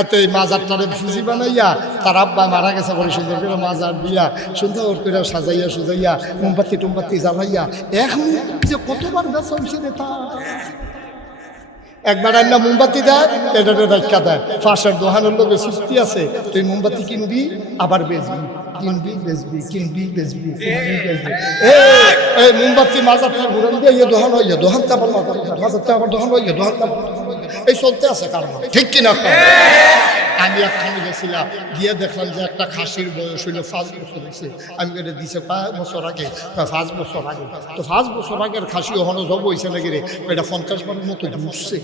এত এই মাজারটারে ফুজি বানাইয়া তার আব্বা মারা গেছে বলে সুন্দর করে মাজার দিয়া সুন্দর করে সাজাইয়া সুজাইয়া মোমবাতি টুমবাতি জ্বালাইয়া এখন যে কতবার বেচা হয়েছে রে তা একবার আন্না মোমবাতি দেয় এটা রাখা দেয় ফাঁসের দোকানের লোকের সৃষ্টি আছে তুই মোমবাতি কিনবি আবার বেচবি কিনবি বেচবি কিনবি বেচবি কিনবি বেচবি এই মোমবাতি মাজারটা ঘুরান দিয়ে ইয়ে দোকান হইয়া দোকানটা আবার মাজারটা আবার দোকান হইয়া দোকানটা এই চলতে আছে কারণ ঠিক কিনা আমি একখানে গেছিলাম গিয়ে দেখলাম যে একটা খাসির বয়স হইলো 5 বছর হয়েছে আমি এটা দিছে 5 বছর আগে 5 বছর আগে তো 5 বছর আগের খাসি ওখানে জব হয়েছে নাকি রে এটা 50 বারের মতো ঘুরছে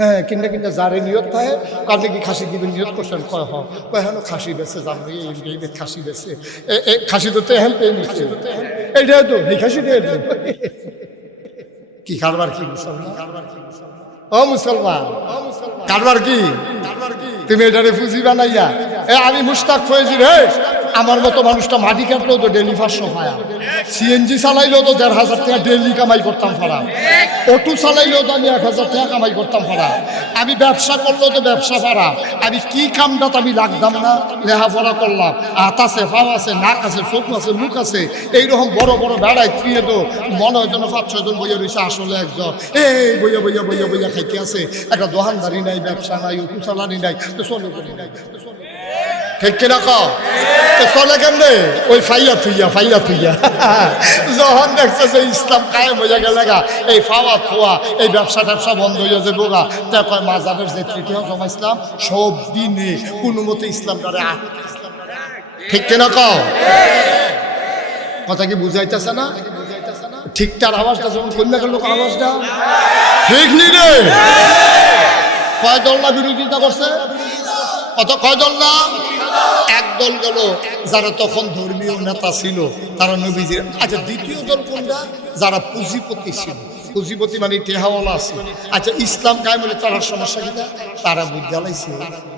হ্যাঁ কিনতে কিনতে যারে নিয়ত থাকে আপনি কি খাসি দিবেন নিয়ত করছেন কয় হ কয় হেন খাসি বেছে জানবে এই খাসি বেছে খাসি তো হেন পেয়ে নিচ্ছে এইটা তো এই খাসি দিয়ে কি কারবার কি ও মুসলমান কারবার কি তুমি এটারে ফুজি বানাইয়া আমি মুশতাক ফয়েজি রে আমার মতো মানুষটা মাটি কাটলেও তো ডেলি 500 পায়া সিএনজি চালাইলেও তো 1500 টাকা ডেলি কামাই করতাম পারা অটো চালাইলেও তো আমি 1000 টাকা কামাই করতাম পারা আমি ব্যবসা করলেও তো ব্যবসা পারা আমি কি কামটা আমি লাগতাম না লেখাপড়া করলাম হাত আছে পা আছে নাক আছে চোখ আছে মুখ আছে এইরকম বড় বড় বেড়ায় থুয়ে তো মনে হয় যেন 5-6 জন বইয়া রয়েছে আসলে একজন এই বইয়া বইয়া বইয়া বইয়া খাইতে আছে একটা দোকানদারি নাই ব্যবসা নাই অটো চালানি নাই তো চলে করি নাই ঠিক কিনা কও চলে কেমনে ওই ফাইয়া থুইয়া যখন দেখছে যে ইসলাম কায়েম হয়ে গেলে গা এই ফাওয়া থোয়া এই ব্যবসা ট্যাবসা বন্ধ হয়ে যাবো গা তা কয় মাজারের যে তৃতীয় জমাইছিলাম সব দিনে কোনো মতে ইসলামটারে ঠিক কিনা কও কথা কি বুঝাইতেছে না ঠিকঠাক আওয়াজটা যখন কন্যা গেল আওয়াজটা ঠিক নি রে কয় দল না বিরোধিতা করছে কত কয় দল না একদল গেল যারা তখন ধর্মীয় নেতা ছিল তারা নবীজির আচ্ছা দ্বিতীয় দল কোনটা যারা পুঁজিপতি ছিল পুঁজিপতি মানে টেহাওয়ালা আছে আচ্ছা ইসলাম কায়েম হলে তার সমস্যা কিনা তারা বুঝালাইছে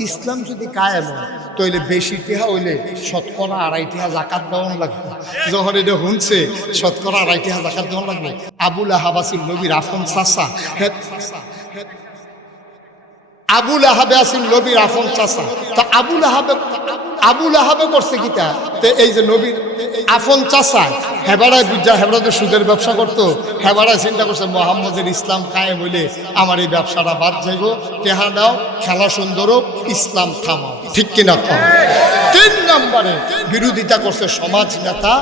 ইসলাম যদি কায়েম হয় তাহলে বেশি টেহা হইলে 2.5 টাকা জাকাত দেওয়ান লাগবে যখন এটা শুনছে 2.5 টাকা জাকাত দেওয়ান লাগবে আবুল আহাব আছিল নবীর আফন চাচা আবুল আহাবে আছিল নবীর আফন চাচা তা আবুল আহাবে করছে কিতা তো এই যে নবীর আফন চাচা হেবাড়ায় বুঝা হেবাড়াতে সুদের ব্যবসা করতো হেবাড়ায় চিন্তা করছে মোহাম্মদের ইসলাম কায়েম হইলে আমার এই ব্যবসাটা বাদ যাইব টেহা দাও খেলা সুন্দর ইসলাম থামাও ঠিক কিনা কম 3 নম্বরে বিরোধিতা করছে সমাজ নেতা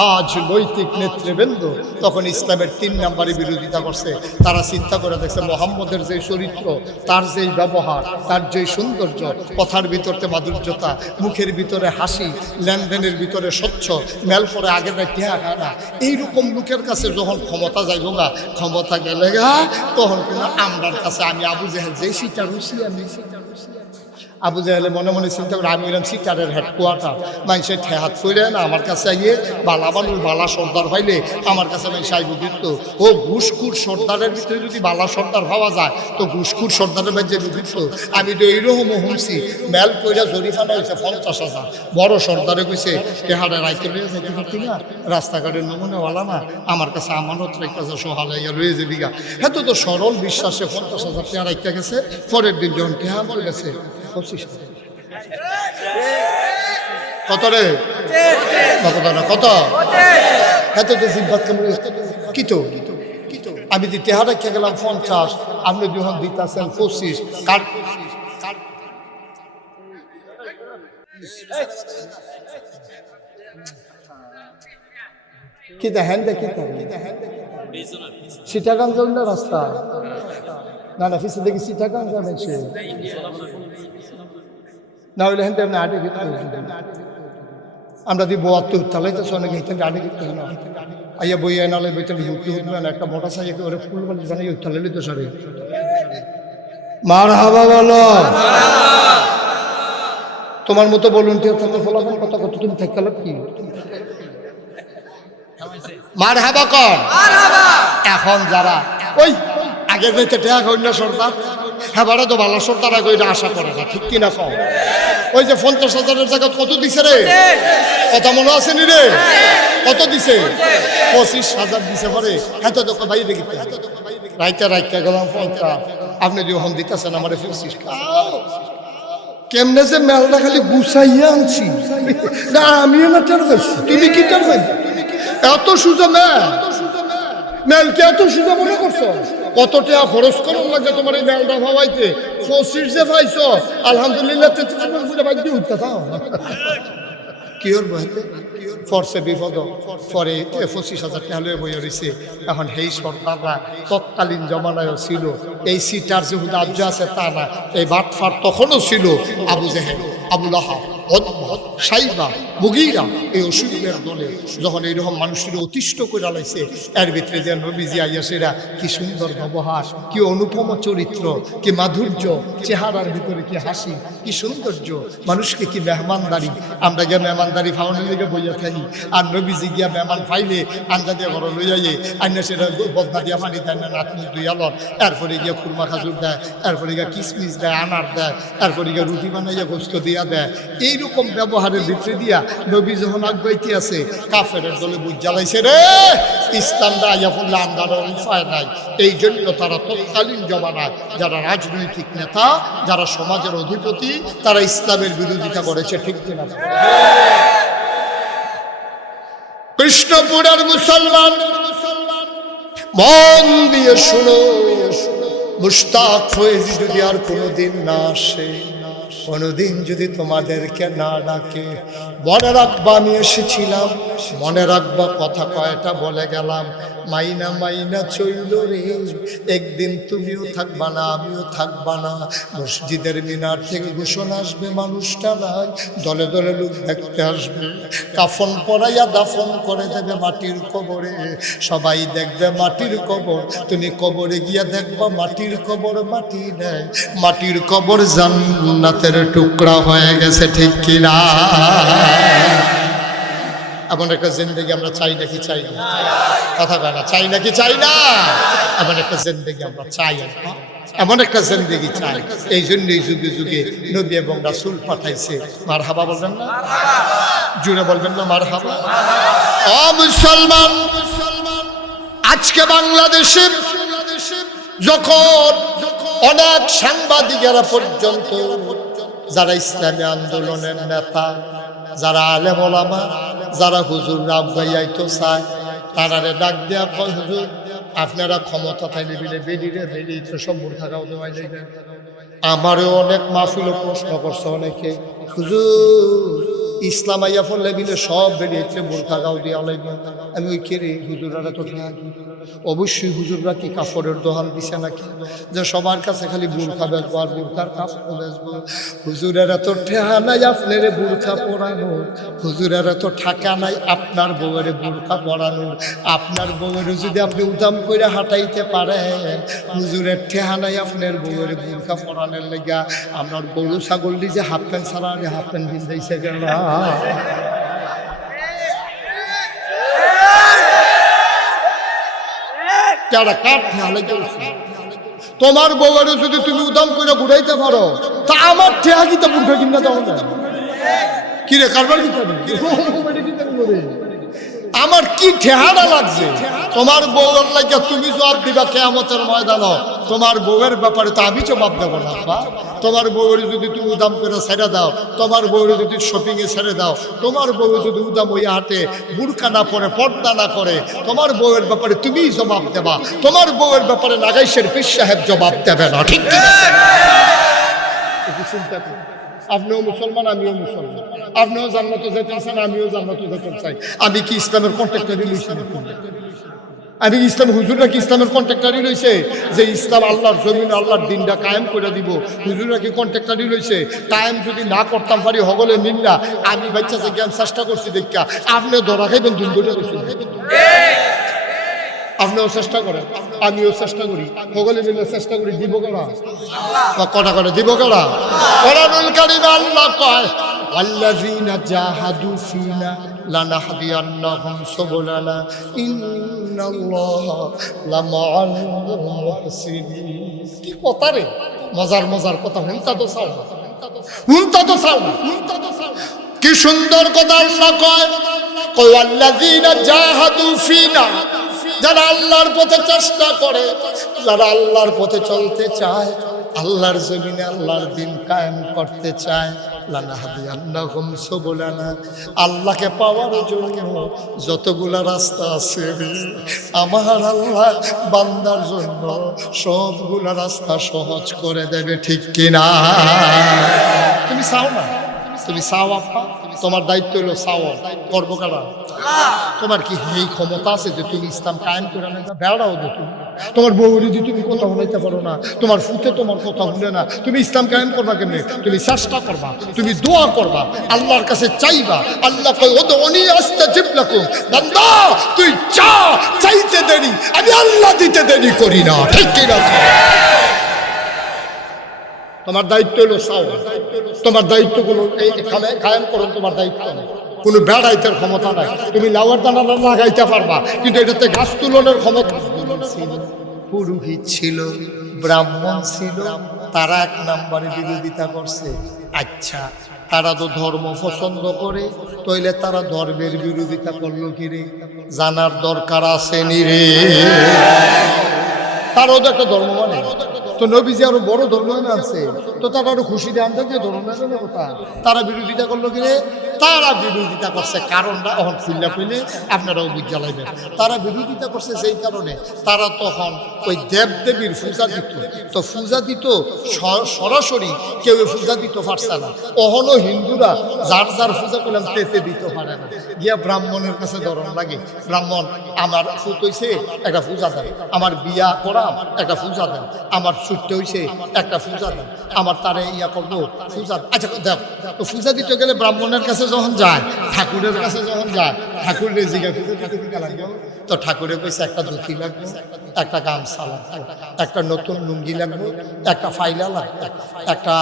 রাজনৈতিক নেতৃবৃন্দ তখন ইসলামের 3 নম্বরে বিরোধিতা করছে তারা চিন্তা করে দেখছে মোহাম্মদের যে চরিত্র তার যেই ব্যবহার তার যে সৌন্দর্য কথার ভিতরে মাধুর্যতা মুখের ভিতরে হাসি লেনদেনের ভিতরে স্বচ্ছ মেল করে আগের টেহা খায় না এইরকম লোকের কাছে যখন ক্ষমতা যাইব গা ক্ষমতা গেলে গা তখন কোনো আমরার কাছে আমি আবু জেহেল যেই সিটা রুশি আমি আবু জাহেলে মনে মনে চিন্তা করে আমি এলাম সিটারের হেডকোয়ার্টার মানুষের ঠেহাত করে না আমার কাছে আইয়ে বালাবালুর বালা সর্দার পাইলে আমার কাছে মানুষ আইব দিত ও ঘুষখুর সর্দারের ভিতরে যদি বালা সর্দার পাওয়া যায় তো ঘুষখুর সর্দারের মাঝে দিত আমি তো এইরকম শুনছি মেল কইরা জরিফানা হয়েছে 50,000 বড় সর্দারে কইছে টেহারে রাইতে লইয়া যাইতে পারতি না রাস্তাঘাটের নমুনাওয়ালা না আমার কাছে আমানত রেখেছে সহালাইয়া লইয়ে যাবি গা হ্যাঁ তো সরল বিশ্বাসে 50,000 টাকা রাইতে গেছে পরের দিন যখন টেহা বলে গেছে কত রে কত এত তো জিব্বাত কি তো আমি যে টেহা রেখে গেলাম 50 আপনি যখন দিতেছেন 25 কার কি দেখেন দেখি সিটাগাং যান না রাস্তা না না ফিসে দেখি সিটাগাং যাবেন সে না হলে হেন তেমনি আটে গিয়ে আমরা দিয়ে বোয়াত্তর উত্তালাইতেছে অনেকে হেঁটে আটে গিয়ে না আইয়া বইয়া নালে বইতে হুকি হুকবে না একটা মোটর সাইকেল ওরে ফুল বালি বানাই উত্তালাইলে তো সারে মার হাবা বলো তোমার মতো বলুন তোমার ফলাফল কত কত তুমি থাকতে কি মার হাবা কর এখন যারা ওই আগের যাইতে টেহা কন্যা সর্দার হেবারে তো ভালো সর্দার আগে ওইটা আশা করে না ঠিক কিনা কম ওই যে 50,000 জায়গা কত দিছে রে কথা মনে আছে নি রে কত দিছে 25,000 দিছে পরে এত তো ভাই দেখি রাইতে গেলাম 50 আপনি যখন দিতেছেন আমার 25 কেমনে যে মেলটা খালি গুছাইয়া আনছি না আমিও না টের পাইছি তুমি কি টের পাইছো এত সুজা মেলকে এত সুজা মনে করছো কত টাকা খরচ করুন লাগে তোমার এই মেলটা ভাবাইতে 25 যে পাইছো আলহামদুলিল্লাহ বুঝে বাদ দিয়ে উঠতে থাও কি ওর বইতে ফরসে বিপদ পরে 25,000 টাকা লয়ে বইয়া রয়েছে এখন হেই সরকাররা তৎকালীন জমানায়ও ছিল এই সিটার যে হুদাব্য আছে তা না এই বাটফার তখনও ছিল আবু জেহেল আবু লাহাব সাইবা মুগীরা এই অসুরের দলে যখন এইরকম মানুষের অতিষ্ঠ করে লাইছে এর ভিতরে যে নবীজি আইয়াসেরা কি সুন্দর ব্যবহার কি অনুপম চরিত্র কি মাধুর্য চেহারার ভিতরে কি হাসি কি সৌন্দর্য মানুষকে কি মেহমানদারি আমরা গিয়া মেহমানদারি ফাউনের দিকে বইয়া থাকি আর নবীজি গিয়া মেহমান ফাইলে আঞ্জা দিয়ে ঘর লইয়াইয়ে আইনা সেটা বদনা দিয়া পানি দেয় না নাতনি দুই আলন এরপরে গিয়া খুরমা খাজুর দেয় এরপরে গিয়া কিসমিস দেয় আনার দেয় এরপরে গিয়া রুটি বানাইয়া গোস্ত দিয়া দেয় এইরকম ব্যবহারের ভিতরে দিয়া নবী যখন আগাইতে আছে কাফের দলে বুঝ জ্বালাইছে রে ইসলামটা আইয়া পড়লে আমদার উপায় নাই এই জন্য তারা তৎকালীন জমানায় যারা রাজনৈতিক নেতা যারা সমাজের অধিপতি তারা ইসলামের বিরোধিতা করেছে ঠিক কিনা কৃষ্ণপুরের মুসলমান মন দিয়ে শুনো মুশতাক ফয়েজি যদি আর কোনোদিন না আসে কোনোদিন যদি তোমাদেরকে না ডাকে মনে রাখবা আমি এসেছিলাম মনে রাখবা কথা কয়টা বলে গেলাম মাইনা মাইনা চইল রে একদিন তুমিও থাকবা না আমিও থাকবা না মসজিদের মিনার থেকে ঘোষণা আসবে মানুষটা নাই দলে দলে লোক দেখতে আসবে কাফন পরাইয়া দাফন করে দেবে মাটির কবরে সবাই দেখবে মাটির কবর তুমি কবরে গিয়া দেখবা মাটির কবর মাটি নেই মাটির কবর জান্নাতের টুকরা হয়ে গেছে ঠিক কিনা এমন একটা জিন্দেগি আমরা চাই নাকি চাই না কথা কয় না চাই নাকি চাই না এমন একটা জিন্দেগি আমরা চাই এমন একটা জিন্দেগি চাই এই জন্যই যুগে যুগে নবী এবং রাসূল পাঠাইছে মারহাবা বলবেন না জুড়ে বলবেন না মারহাবা ও মুসলমান আজকে বাংলাদেশে যখন অনেক সাংবাদিকেরা পর্যন্ত যারা ইসলামী আন্দোলনের নেতা যারা আলেম ওলামা যারা হুজুররা আগাইতো চায় তারারে ডাক দেয়া কয় হুজুর আপনারা ক্ষমতা থাইলে বিলে বেরিয়ে বেরিয়ে তো সব মূর্খারাও দেওয়াই যাইবে আমারও অনেক মাহফিল প্রশ্ন করছে অনেকে হুজুর ইসলাম আইয়া ফলে বিলে সব বেরিয়েছে বোরখা গাও দিয়া লাগবে আমি ওই কে রে হুজুরারা তো অবশ্যই হুজুররা কি কাপড়ের দোকান দিছে নাকি যে সবার কাছে খালি বোরখা বেচবো আর বোরখার কাপড় বেচবো হুজুরেরা তো ঠেহা নাই আপনারে বোরখা পরানো হুজুরেরা তো ঠাকা নাই আপনার বউয়ের বোরখা পরানো আপনার বউয়ের যদি আপনি উদাম করে হাঁটাইতে পারেন হুজুরের ঠেহা নাই আপনার বউয়ের বোরখা পরানোর লেগা আপনার গরু ছাগল যে হাফ প্যান্ট ছাড়া হাফ প্যান্ট কিনতেইছে গেল তোমার বউয়ের যদি তুমি উদাম করে ঘুরাইতে পারো তা আমার ঠেহা কিতা বুঝবে কিনা তখন কি রে কারবার আমার কি ঠেহাটা লাগছে তোমার বউয়ের লাগে তুমি জবাব দিবা কিয়ামতের ময়দানে তোমার বউয়ের ব্যাপারে তো আমি জবাব দেবো না তোমার বউয়ের যদি তুমি উদাম করে ছেড়ে দাও তোমার বউয়ের যদি শপিং এ ছেড়ে দাও তোমার বউ যদি উদাম ওই হাটে বুরকা না পরে পর্দা না করে তোমার বউয়ের ব্যাপারে তুমিই জবাব দেবা তোমার বউয়ের ব্যাপারে নাগাইশের পীর সাহেব জবাব দেবে না ঠিক চিন্তা করি আপনিও মুসলমান আমিও মুসলমান আপনিও জান্নাতে যেতে চান আমিও জান্নাতে যেতে চাই আমি কি ইসলামের কন্ট্রাক্টরি লইছি আমি ইসলাম হুজুররা কি ইসলামের কন্ট্রাক্টরি লইছে যে ইসলাম আল্লাহর জমিন আল্লাহর দিনটা কায়েম করে দিব হুজুররা কি কন্ট্রাক্টরি লইছে কায়েম যদি না করতাম পারি হগলে মিল্লা আমি বাচ্চা যে জ্ঞান চেষ্টা করছি দেখা আপনি ধরা খাইবেন দুই দুটো আপনিও চেষ্টা করেন আমিও চেষ্টা করি সকলে মিলে চেষ্টা করি দিব করা কটা করে দিব করা কোরআনুল কারীমে আল্লাহ কয় আল্লাযীনা জাহাদু ফিনা লানাহদিয়ান্নাহুম সুবুলানা ইন্নাল্লাহা লামাআল মুহসিনিন কি কথা রে মজার মজার কথা হুনতা তো চাও কি সুন্দর কথা আল্লাহ কয় আল্লাযীনা জাহাদু ফিনা যারা আল্লাহর পথে চেষ্টা করে, যারা আল্লাহর পথে চলতে চায়, আল্লাহর জমিনে আল্লাহর দিন কায়েম করতে চায়, লানাহদিয়ান্নাহুম সুবুলানা, আল্লাহকে পাওয়ার জন্য যতগুলা রাস্তা আছে আমার আল্লাহ বান্দার জন্য সবগুলা রাস্তা সহজ করে দেবে, ঠিক কিনা? তুমি চাও না? তুমি চাও আপা? তোমার দায়িত্ব হলো চাও, করবো কারা? তোমার কি এই ক্ষমতা আছে যে তুমি ইসলাম কায়েম করে না? বেড়াও দে তুমি। তোমার বউ যদি তুমি কথা শুনাইতে পারো না, তোমার ফুটে তোমার কথা শুনে না, তুমি ইসলাম কায়েম করবা কেমনে? তুমি চেষ্টা করবা, তুমি দোয়া করবা, আল্লাহর কাছে চাইবা। আল্লাহ কই উদউনি আস্তাজিব লাকুম, বান্দা তুই চা, চাইতে দেরি আমি আল্লাহ দিতে দেরি করি না, ঠিক কি না? তোমার দায়িত্ব হলো চাও, তোমার দায়িত্বগুলো এই কায়েম করুন, তোমার দায়িত্ব নেই। কোনো বেড়াইতের ক্ষমতা নাই। তুমি লাউয়ের দানা লাগাইতে পারবা, কিন্তু এটাতে গাছ তুলনের ক্ষমতা। পুরোহিত ছিল, ব্রাহ্মণ ছিল, তারা এক নম্বরে বিরোধিতা করছে। আচ্ছা, তারা তো ধর্ম পছন্দ করে, তইলে তারা ধর্মের বিরোধিতা করলো কি রে? জানার দরকার আছে নি রে? তারাও তো একটা ধর্ম মানে। তো নবীজি আরো বড় ধর্ম আছে, তো তারা আরো খুশি দেন যে ধর্ম না কথা। তারা বিরোধিতা করলো কি রে? তারা বিরোধিতা করছে কারণটা অহন খুললা খুলে আপনারাও বুঝা লাগবেন। তারা বিরোধিতা করছে যেই কারণে, তারা তখন ওই দেবদেবীর পূজা দিত। তো পূজা দিত সরাসরি, কেউ পূজা দিতে পারছে না। অহনো হিন্দুরা যার যার পূজা করলাম তেতে দিতে পারে না, গিয়া ব্রাহ্মণের কাছে ধরন লাগে। ব্রাহ্মণ, আমার ফুট হইছে একটা পূজা দেন, আমার বিয়া করাম একটা পূজা দেন, আমার ছুটতে হইছে একটা পূজা দেন, আমার তারে ইয়া করবো পূজা। আচ্ছা দেখ, তো পূজা দিতে গেলে ব্রাহ্মণের কাছে যখন যায়, ঠাকুরের কাছে যখন যায়, ঠাকুরের জিজ্ঞাসা পূজা দিতে দিতে লাগবে। তো ঠাকুরের কইছে একটা ধুতি লাগবে, একটা গামছা লাগবে, একটা নতুন লুঙ্গি লাগবে, একটা ফাইলা লাগবে, একটা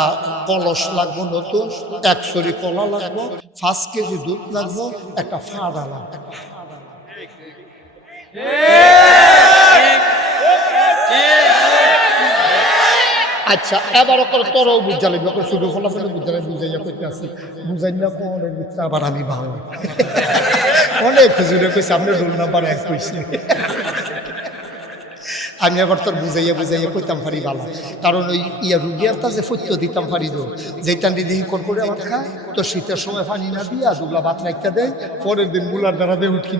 কলস লাগবে নতুন, 1 ছড়ি কলা লাগবে, 5 কেজি দুধ লাগবে, একটা ফাড়া লাগবে। আচ্ছা, এবার তোরও বুঝা লাগবে, শুধু ফলাফল বুঝা লাগবে, বুঝাইয়া করতে আসি, বুঝাই না কোন বুঝতে। আবার আমি ভালো অনেক খুঁজে কইছি, আপনি রোল নাম্বার 1 কইছি। আমি আবার তোর বুঝাইয়া বুঝাইয়া কইতাম পারি ভালো, কারণ ওই ইয়া রুগিয়ারটা যে ফত্য দিতাম পারি তো, যেটা দিদি কর করে আমার খায়, তো শীতের সময় পানি না দিয়া দুগলা ভাত রাখতে দেয়, পরের দিন মুলার দ্বারা দিয়ে উঠি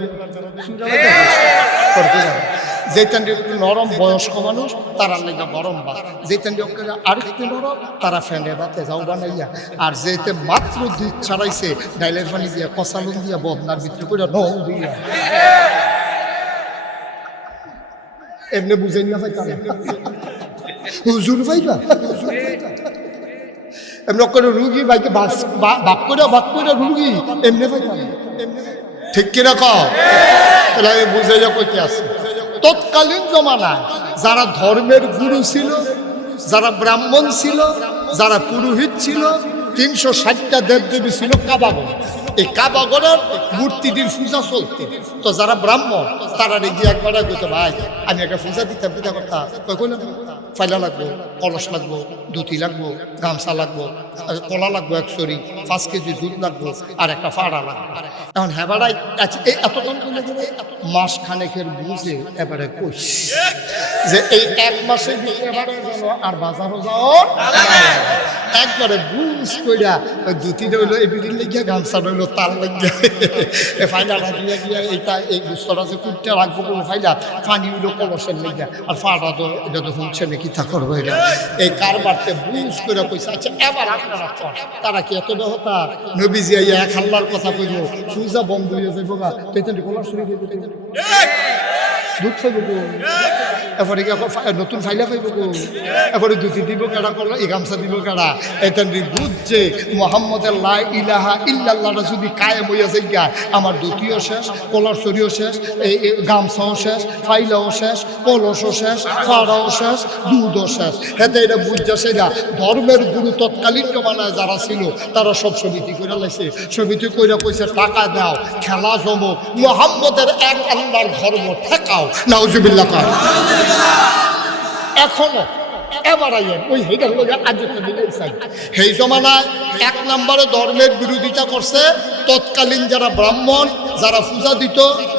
যেতান একটু নরম বয়স্ক মানুষ তারা লেগে গরম ভাত, যেতান আরেকটু নরম তারা ফ্যানে ভাতে যাও বানাইয়া, আর যেতে মাত্র দুধ ছাড়াইছে ডাইলের পানি দিয়া কষালুন দিয়া বদনার ভিতরে করে নল দিয়া এমনি বুঝেন না ভাই, হুজুর ভাইবা এমনি করে রুগী ভাইকে বাক করে রুগী এমনি ভাই, ঠিক কিনা কও? তাহলে আমি বুঝাইয়া কইতে আসি, তৎকালীন জমানায় যারা ধর্মের গুরু ছিল, যারা ব্রাহ্মণ ছিল, যারা পুরোহিত ছিল, 360টা দেবদেবী ছিল কাবাগর। এই কাবাগরের মূর্তিটির পূজা চলত। তো যারা ব্রাহ্মণ তারা রেগে একবার কইতো, ভাই আমি একটা পূজা দিতাম, পূজা করতাম, কইলাম ফাইলা লাগবো, কলস লাগবো, ধুতি লাগবো, গামছা লাগবো, কলা লাগবো 1 ছড়ি, 5 কেজি দুধ লাগবো, আর একটা ফাড়া লাগবো। এখন হেবারাই এতক্ষণ করলে মাস খানেকের বুঝে এবারে কইস যে এই 1 মাসের ভিতরে এবারে যেন আর বাজারও যাও, একবারে বুঝ কইরা ধুতি রইলো এই দুদিন লেগিয়া, গামছা রইলো তার লেগিয়া, ফাইলা লাগিয়া গিয়া এইটা এই গুস্তটা যে কুটতে রাখবো কোনো ফাইলা, পানি উইলো কলসের লেগিয়া, আর ফাড়া তো এটা তো শুনছে নাকি তা করবো এটা, এই কারবারতে বুঝ করে কইছে। আচ্ছা এবার আপনারা তারা কি এত হতা নবীজি এক আল্লাহর কথা কইল, পূজা বন্ধ হয়ে যাবো গা, তো কলার শুরু দুধ খাইব গো, এরপরে নতুন ফাইলা খাইব গো, এরপরে ধুতি দিব কেডা, করলো এই গামছা দিব কেডা, এটা বুঝছে মোহাম্মদের লা ইলাহা ইল্লাল্লাহটা যদি কায়েম হইয়া যায়, আমার ধুতিও শেষ, কলার শরীও শেষ, এই গামছাও শেষ, ফাইলাও শেষ, কলসও শেষ, ফাড়াও শেষ, দুধও শেষ। হেতে এটা বুঝছে সেটা ধর্মের গুরু তৎকালীন জমানায় যারা ছিল তারা সব সমিতি করে লাইছে, সমিতি কইরা কইছে টাকা দাও, খেলা জমো, মোহাম্মদের এক আল্লাহর ধর্ম ঠেকাও, নাউজুবিল্লাহ। এখনো এবার আইয়েন ওই হেটার লোক আজ চাই, সেই জমানায় 1 নম্বরে ধর্মের বিরোধিতা করছে তৎকালীন যারা ব্রাহ্মণ, যারা পূজা দিত,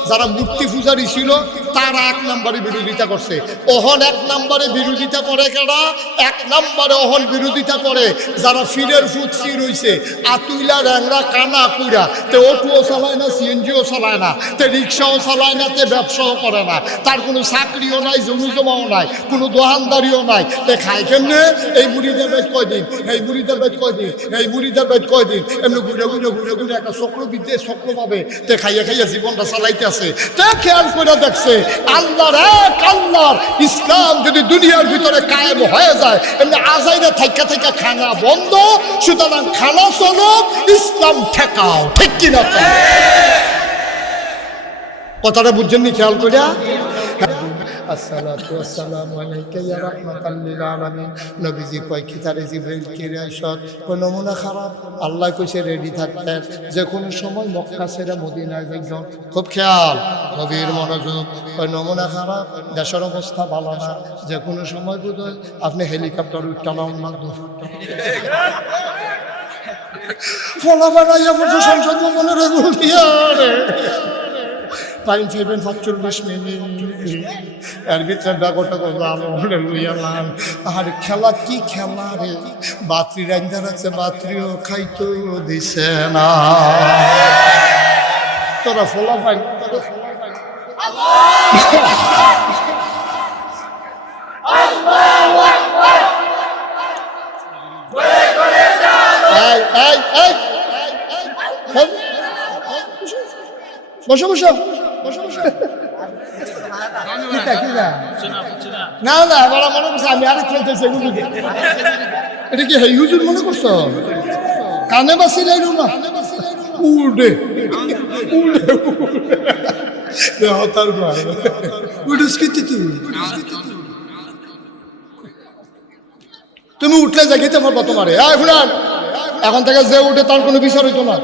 যারা মূর্তি পূজারী ছিল, তারা 1 নম্বরে বিরোধিতা করছে। ওহন 1 নম্বরে বিরোধিতা করে কেডা? 1 নম্বরে ওহন বিরোধিতা করে যারা ফিরের ফুটসি রইছে, আতুইলা র্যাংরা কানা কুইরা, তে অটোও চালায় না, সিএনজিও চালায় না, তে রিক্সাও চালায় না, তে ব্যবসাও করে না, তার কোনো চাকরিও নাই, জমি জমাও নাই, কোনো দোকানদারিও নাই, তে খায় কেমনে? এই বুড়িদের বেদ কয়দিন, এই বুড়িদের বেদ কয়দিন, এই বুড়িদের বেদ কয়দিন, এমনি ঘুরে ঘুরে ঘুরে ঘুরে একটা চক্রবৃদ্ধি চক্র পাবে, তে খাইয়া খাইয়া জীবনটা চালাইতে আছে। তে খেয়াল করে দেখছে আল্লাহর এক আল্লাহর ইসলাম যদি দুনিয়ার ভিতরে কায়েম হয়ে যায়, এমনি আজাইরা থাইকা থাইকা খানা বন্ধ, সুতরাং খানা চলো, ইসলাম ঠেকাও। ঠিক কিনা? কথাটা বুঝছেন নি? খেয়াল করিয়া। আসসালাতু ওয়াসসালামু আলাইকা ইয়া রাহমাতাল লিল আলামিন। নবীজি কয় কি তারে জিবরাইল কিরে আইসত, কোন নমুনা খারাপ, আল্লাহ কইছে রেডি থাকতেন, যে কোনো সময় মক্কা ছেড়ে মদিনায় যাইতেন। খুব খেয়াল, নবীর মনোযোগ। কয় নমুনা খারাপ, দেশের অবস্থা ভালো না, যে কোনো সময় বোধহয় আপনি হেলিকপ্টার উঠানাও না। ফলা বানাইয়া বলছে সংসদ ভবনের টাইম 45 মিনিট, এর ভিতরে ব্যাগটা করলাম লুইয়ালাম। আর খেলা কি খেলা রে, বাত্রি রাইন্দা রাখছে, বাত্রিও খাইতো দিছে না। তোরা ফলা পাই বসো বসো বসো বসো। না না, বড় মনে করছে আমি আরেক খেলতেছি। এটা কি হুজুর মনে করছো? কানে বাসি লাইল না, উড়ে উড়ে হতার তুমি উঠলে জাগিতে পারবা তোমারে। এখন থেকে যে উঠে তার কোনো বিচার হইতো না,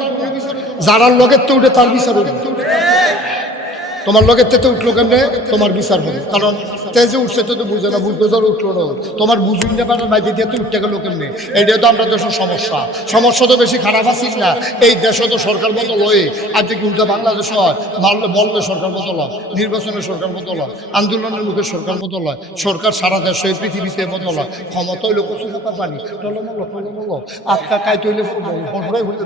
যারার লোকের তো উঠে তার বিচার হইতো। তোমার লোকের থেকে উঠলো কেমনে, তোমার বিচার হবে। কারণ তেজে উঠছে তো বুঝে না, বুঝতে ধরো উঠলো না, তোমার বুঝুন না পারে বাইরে দিয়ে তো উঠতে গেলো কেমনে। এইটাই তো আমরা দেশের সমস্যা। সমস্যা তো বেশি খারাপ আছিস না, এই দেশে তো সরকার বদল হয়ে আর যে উল্টা বাংলাদেশ হয়, মারলে বললে সরকার বদল হয়, নির্বাচনের সরকার বদল হয়, আন্দোলনের মুখে সরকার বদল হয়, সরকার সারা দেশ এই পৃথিবীতে বদল হয়। ক্ষমতা হইলে প্রচুর ব্যাপার পানি টলমল টলমল আটকা কাইতে হইলে ফটোই হইলে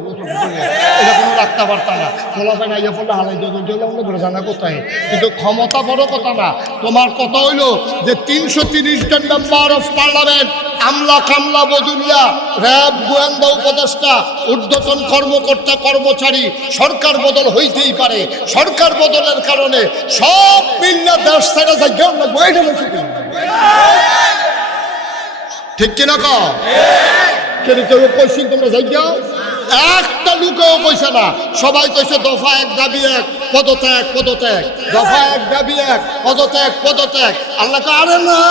এটা কোনো রাখতে পারতা না। খোলা পায় না, ইয়ে ফলে হালাই দিয়ে জানা কোথায়। কিন্তু ক্ষমতা বড় কথা না, তোমার কথা হইল যে 330 জন মেম্বার অফ পার্লামেন্ট, আমলা কামলা বদুল্লা, র্যাব, গোয়েন্দা উপদেষ্টা, ঊর্ধ্বতন কর্মকর্তা কর্মচারী, সরকার বদল হইতেই পারে। সরকার বদলের কারণে সব মিল্লা দেশ ছেড়ে যায়। ঠিক কিনা কইছি তোমরা যাই যাও? একটা লোকেও কইছে না, সবাই কইছে দফা 1 দাবি 1 পদত্যাগ পদত্যাগ, দফা 1 দাবি 1 পদত্যাগ পদত্যাগ। আল্লাহ কো আরে না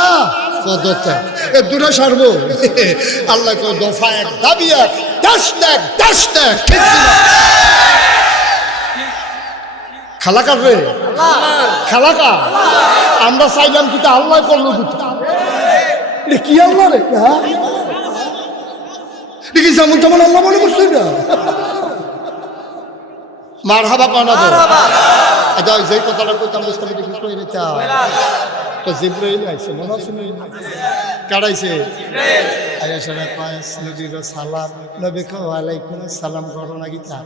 পদত্যাগ, এ দূরে সারবো। আল্লাহ কো দফা 1 দাবি 1 দেশ ত্যাগ দেশ ত্যাগ। ঠিক কিনা? খেলা কাটবে খেলা কা আমরা চাইলাম কিন্তু আল্লাহ করলো কি আল্লাহ রে, দেখি যেমন তেমন আল্লাহ মনে করছে না। মারহাবা কানা তো আচ্ছা, যে কথাটা কইতাম বুঝতে পারি কি কই রেতা তো জিব্রাইল আইছে, মনে আছে না? কাড়াইছে আয়াশারা পাঁচ নবীর সালাম, নবী কো আলাইকুম সালাম করো না গীতা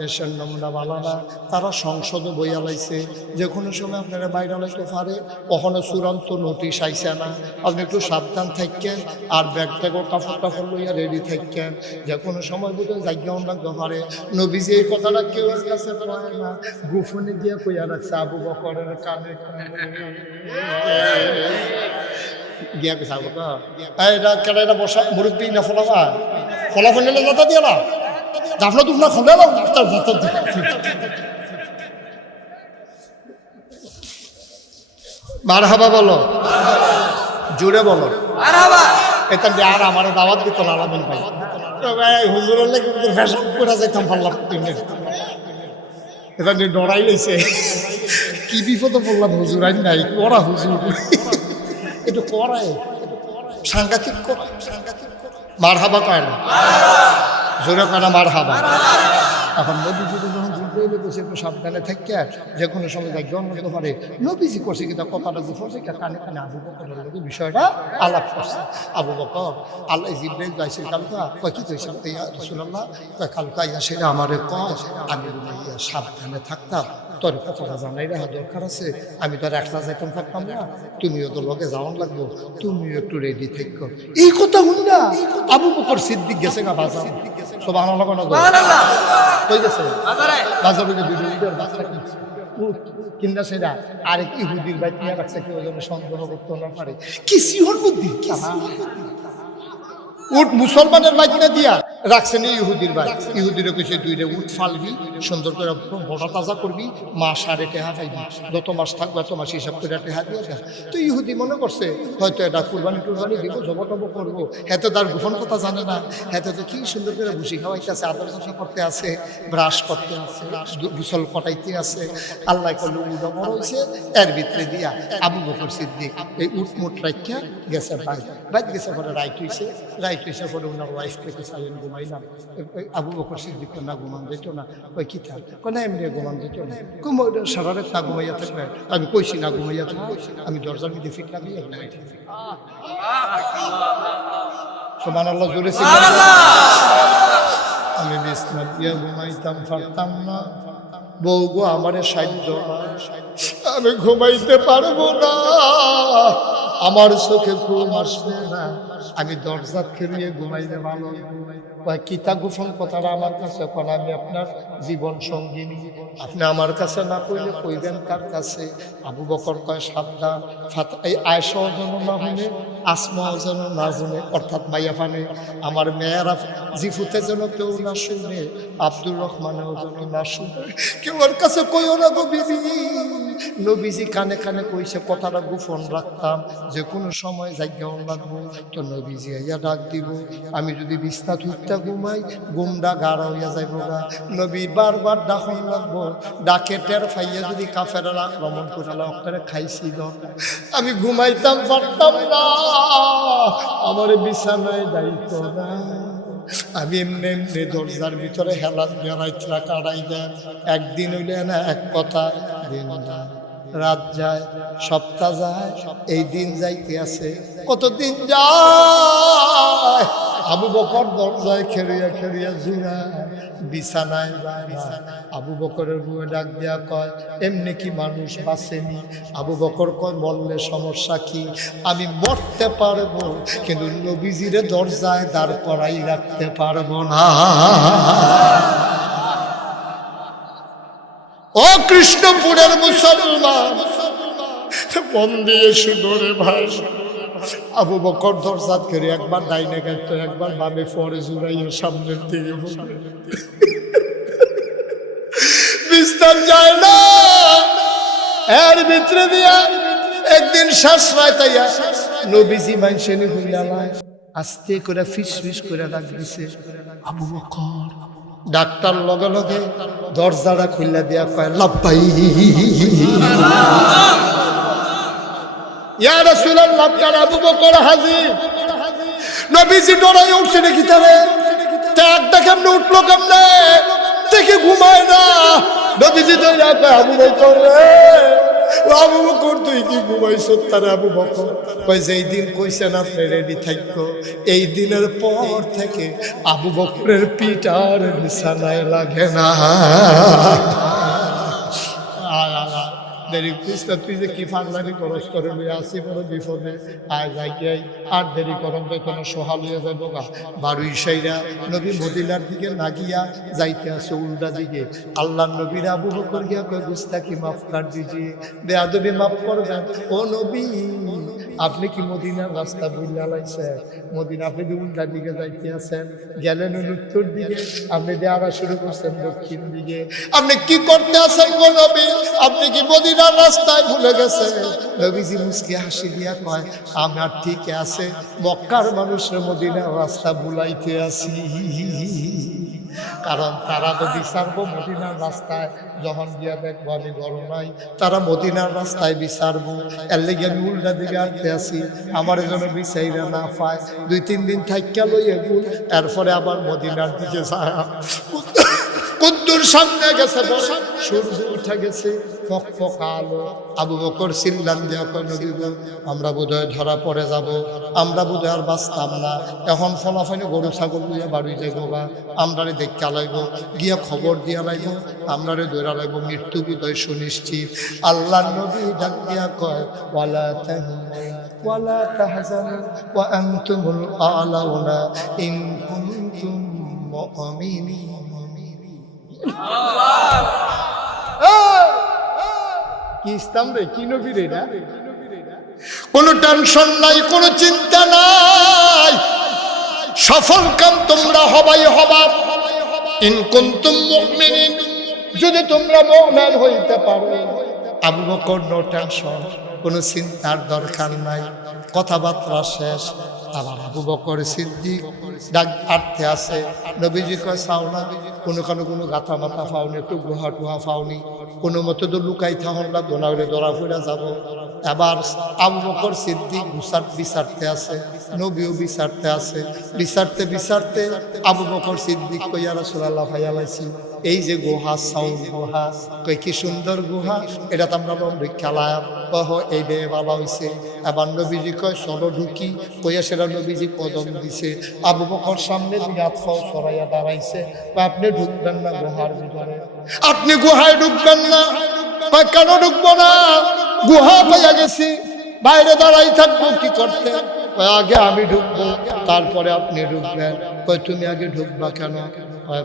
দেশের নমুনা ভালো না। তারা সংসদে বইয়া লাইছে, যে কোনো সময় আপনারা বাইরে লাইতে পারে, কখনো চূড়ান্ত নোটিশ আইসে না। আপনি একটু সাবধান থাকেন, আর ব্যাগ থেকে কাপড় টাপড় লইয়া রেডি থাকেন, যে কোনো সময় বোধ হয় জায়গা লাগতে পারে। নবীজি এই কথাটা কেউ কাছে কয় না, গোপনে দিয়ে কইয়া রাখছে আবু বকরের কানে গিয়া কে সাবো তো এটা কেন এটা বসা মুরব্বী না ফলাফা ফলাফল নিলে যাতা দিয়ে না জাফনা তুফনা খুলে নাও তার যাতা মারহাবা বলো, জুড়ে বলো মারহাবা। এটা আর আমার দাওয়াত দিত না আলামিন ভাই, ভাই হুজুরের লাগে ফ্যাশন করে যাইতাম পারলাম। এটা নিয়ে ডরাই লইছে, কি বিপদে পড়লাম, হুজুর আইন নাই করা, হুজুর একটু করায় সাংঘাতিক করা। মারহাবা কয় না, জোরে কয় না মারহাবা। এখন নবীজি যখন জিব্রাইল বসে একটু সাবধানে থাকে যে কোনো সময় যাই জন্ম পারে নবীজি করছে কিন্তু কথাটা বুঝছে কানে কানে আবু বকরের লোক বিষয়টা আলাপ করছে। আবু বকর আল্লাহ জিব্রাইল যাইছিল কালকা কয় কি কইছে ইয়া রাসূলুল্লাহ কয় কালকা ইয়া সেটা আমারে কয় আমি সাবধানে থাকতাম তোর কথাটা জানাই রাখা দরকার আছে আমি তো আর একলা যাইতাম থাকতাম না তুমিও তো লগে যাওয়ান লাগবো তুমিও একটু রেডি থাকো। এই কথা শুনি না আবু বকর সিদ্দিক গেছে গা বাজার সুবহানাল্লাহ কই গেছে বাজারে দুইটার বাচ্চা কিনা সেটা আরেক ইহুদির বাইক নিয়ে রাখছে কেউ যেন সন্দেহ করতে না পারে কি সিহর বুদ্ধি উট মুসলমানের বাইক না দিয়া রাখছেন ইহুদির বাইক ইহুদিরও কিছু দুইটা উট ফালবি সুন্দর করে বড় তাজা করবি মাস সাড়ে টেহা পাইবি যত মাস থাকবে এত মাস হিসাব করে টেহা দিয়ে দেয়। তো ইহুদি মনে করছে হয়তো এটা কুরবানি টুরবানি দিব জবটব করবো হেতে তার গোপন কথা জানে না হেতে তো কি সুন্দর করে ভুসি খাওয়াইতে আদর যত্ন করতে আছে ব্রাশ করতে আছে গোসল কটাইতে আছে আল্লাহ করলে উডা বড় হয়েছে এর ভিতরে দিয়া আবু বকর সিদ্দিক এই উটমুট রাখিয়া গেছে বাইক গেছে পরে রাইট হয়েছে পরে ওনার ওয়াইফ থেকে চাইলেন ঘুমাইলাম আবু বকর সিদ্দিক না ঘুমান যেত না ওই কি থাক না এমনি ঘুমান যেত না সারা রাত না ঘুমাইয়া থাকবে আমি কইছি না ঘুমাইয়া থাকবো আমি দরজার মধ্যে ফিট লাগিয়ে সুবহানাল্লাহ জোরে আমি বিছনা দিয়ে ঘুমাইতাম পারতাম না বউ গো আমারে সাহায্য আমি ঘুমাইতে পারবো না আমার চোখে ঘুম আসবে না আমি দরজা খেলিয়ে ঘুমাইতে ভালো কিতা গোপন কথাটা আমার কাছে এখন আমি আপনার জীবন সঙ্গিনী আপনি আমার কাছে না কইলে কইবেন কার কাছে। আবু বকর কয় সাবধান এই আয়েশাও যেন না শুনে আসমাও যেন না শুনে অর্থাৎ মাইয়া ফানে আমার মেয়েরা জিফুতে যেন কেউ না শুনে আব্দুর রহমানেও যেন না শুনে কেউ ওর কাছে কইও না গো বিবি নবীজি কানে কানে কইছে কথাটা গোপন রাখতাম যে কোনো সময় জায়গাও লাগবো তো নবীজি ইয়া ডাক দিব আমি যদি বিছনা থুইতা ঘুমাই ঘুমটা গাঢ় হইয়া যাইব গা নবী বারবার ডাকন লাগবো ডাকে টের ফাইয়া যদি কাফেররা আক্রমণ করালে অক্টারে খাইছি আমি ঘুমাইতাম পারতাম না আমার বিছানায় দায়িত্ব না আমি এমনি এমনি দরজার ভিতরে হেলা দিয়ে রাইতরা কাটাই দেন একদিন হইলে না এক কথা দিন যায় রাত যায় সপ্তাহ যায় এই দিন যাইতে আছে কতদিন যায় আবু বকর দরজায় খেলিয়া খেলিয়া জুড়ায় বিছানায় যায় না আবু বকরের বুয়ে ডাক দিয়া কয় এমনি কি মানুষ বাঁচেনি আবু বকর কয় মরলে সমস্যা কি আমি মরতে পারবো কিন্তু নবীজিরে দরজায় দাঁড় করাই রাখতে পারবো না। ও কৃষ্ণপুরের মুসলমান মন দিয়ে শুধরে ভাই আবু বকর দরজাত করে একবার ডাইনে গেত একবার বামে পরে জুড়াইয়া সামনের দিকে বিস্তার যায় না এর ভিতরে দিয়া একদিন শ্বাস রাইতাইয়া নবীজি মাইনসেনি হইলালায় আস্তে করে ফিস ফিস করে ডাক দিছে আবু বকর ডাক্তার লগে লগে দরজাটা খুললা দিয়া কয় লাব্বাই ইয়া রাসূলুল্লাহ আপনার আবু বকর হাজির নবীজি ডরাই উঠছে নাকি তারে ডাকটা কেমনে উঠলো কেমনে থেকে ঘুমায় না নবীজি ডরা কয় আবু বকর রে আবু বকর তুই কি ঘুমাইছ তারে আবু বকর কয় যেই দিন কইছেন আপনি রেডি থাকো এই দিনের পর থেকে আবু বকরের পিঠ আর বিছানায় লাগে না। দেরি করিস না তুই যে কি ফান্ডানি খরচ করে আসি বড় বিপদে আর যাই আর দেরি করম তো কোনো সহাল হয়ে যাবো গা বারুই সাইরা নবী মদিনার দিকে না গিয়া যাইতে আসে উল্টা দিকে আল্লাহ নবীর আবু বকর গিয়া কয় গুস্তাকি মাফ কর দিজিয়ে বেয়াদবি মাফ করবেন ও নবী আপনি কি মদিনার রাস্তা ভুলিয়া লাইছে মদিনা আপনি যে উল্টা দিকে যাইতে আছেন গেলেন উত্তর দিকে আপনি দেওয়া শুরু করছেন দক্ষিণ দিকে আপনি কি করতে আছেন গো নবী আপনি কি মদিনা রাস্তায় ভুলে গেছে নবীজি মুস্কি হাসি দিয়া কয় আমার ঠিক আছে মক্কার মানুষের মদিনার রাস্তা ভুলাইতে আসি কারণ তারা তো বিচারবো মদিনার রাস্তায় যখন গিয়া দেখবো আমি ঘর নাই তারা মদিনার রাস্তায় বিচারবো এর লেগে আমি উল্টা দিকে আনতে আসি আমার যেন বিচাইরা না পায় 2-3 দিন থাকিয়া লই এগুল এরপরে আবার মদিনার দিকে যায় কুদ্দুর সামনে গেছে, সূর্য উঠে গেছে, ফকফক আলো। আবু বকর চিল্লান দিয়া কয়, নবী গো, আমরা বোধহয় ধরা পড়ে যাব, আমরা বোধহয় আর বাঁচতাম না। এখন ফলাফলে গরু ছাগল দিয়ে বাড়ি যাইব, বা আমরারে দেখা লাইব, গিয়া খবর দিয়া লাইব, আমরারে দৌড়া লাইব, মৃত্যু বোধহয় সুনিশ্চিত। আল্লাহ নবী ডাক দিয়া কয়, ওয়ালা তাহিনু ওয়ালা তাহজানু ওয়া আনতুমুল আ'লাউনা ইন কুনতুম মুমিনিন। কি ইসলাম রে, কি নবী রে না? কোনো টেনশন নাই, কোনো চিন্তা নাই, সফল কাম তোমরা হবাই হবা। ইন কুনতুম মুমিনিন, যদি তোমরা মুমিন হইতে পারো। আবু বকর নো টেনশন, কোনো চিন্তার দরকার নাই। কথাবার্তা শেষ। আবার আবু বকর সিদ্দিক ডাক আটতে আছে, নবীজি কয়, চাও না কোনো গাথা মাথা পাওনি, একটু গুহা টুহা পাওনি, কোনো মতো তো লুকাই থাহলা দোনাউরে দরা ফুরা যাব। এবার আবু বকর সিদ্দিক বিচারতে আছে, নবীও বিচারতে আছে। বিচারতে আবু বকর সিদ্দিক কই, ইয়া রাসূলুল্লাহ, ভাইয়া লাইছি এই যে গুহা, সাউন্ড গুহা, কই কি সুন্দর গুহা, এটা তো আমরা বন্ধু খেলাম, কহ এই বে ভালো হয়েছে। এবার নবীজি কয়, চলো ঢুকি। কইয়া সেটা নবীজি কদম দিছে। আবু বকর সামনে যে হাত পাও ছড়াইয়া দাঁড়াইছে, আপনি ঢুকবেন না গুহার ভিতরে, আপনি গুহায় ঢুকবেন না। কেন ঢুকবো না? গুহা পাইয়া গেছি, বাইরে দাঁড়াই থাকবো কি করতে? আগে আমি ঢুকবো, তারপরে আপনি ঢুকবেন। কই তুমি আগে ঢুকবা কেন?